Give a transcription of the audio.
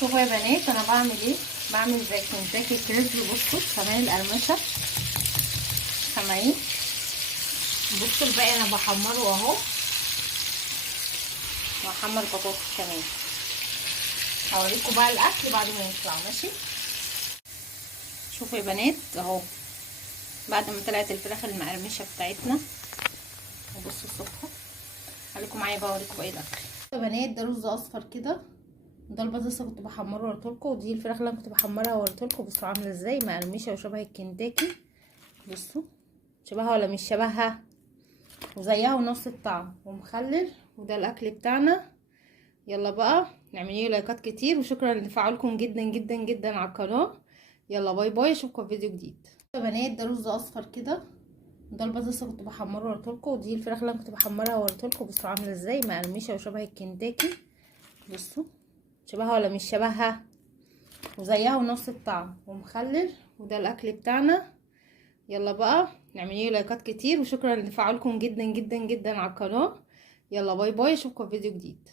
شوفوا يا بنات انا بعمل ايه. بعمل زي كنتاكي كريسبي. بصوا كمان القرمشه سامعين. بصوا الباقي انا بحمره اهو، وهحمر بطاطس كمان. هوريكم بقى الاكل بعد ما يطلع. ماشي. شوفوا يا بنات اهو بعد ما طلعت الفراخ المقرمشه بتاعتنا. وبصوا الصبح خليكم معايا بقى اوريكم باقي الاكل يا بنات. ده رز اصفر كده، ده البطاطس كنت بحمره وريتهولكم، ودي الفراخ اللي انا كنت بحمرها وريتهولكم. بصوا عامله ازاي مقرمشه وشبه الكنتاكي. بصوا شبهها ولا مش شبهها، وزيها ونفس الطعم ومخلل. وده الاكل بتاعنا. يلا بقى نعمليه لايكات كتير، وشكرا لتفاعلكم جدا جدا جدا على القناه. يلا باي باي، اشوفكم في فيديو جديد يا بنات. ده رز اصفر كده، ده البطاطس كنت بحمره وريتهولكم، ودي الفراخ اللي انا كنت بحمرها وريتهولكم. بصوا عامله ازاي مقرمشه وشبه الكنتاكي. بصوا شبهها ولا مش شبهها، وزيها ونفس الطعم ومخلل. وده الاكل بتاعنا. يلا بقى نعمليه لايكات كتير، وشكرا لتفاعلكم جدا جدا جدا على القناه. يلا باي باي، اشوفكم في فيديو جديد.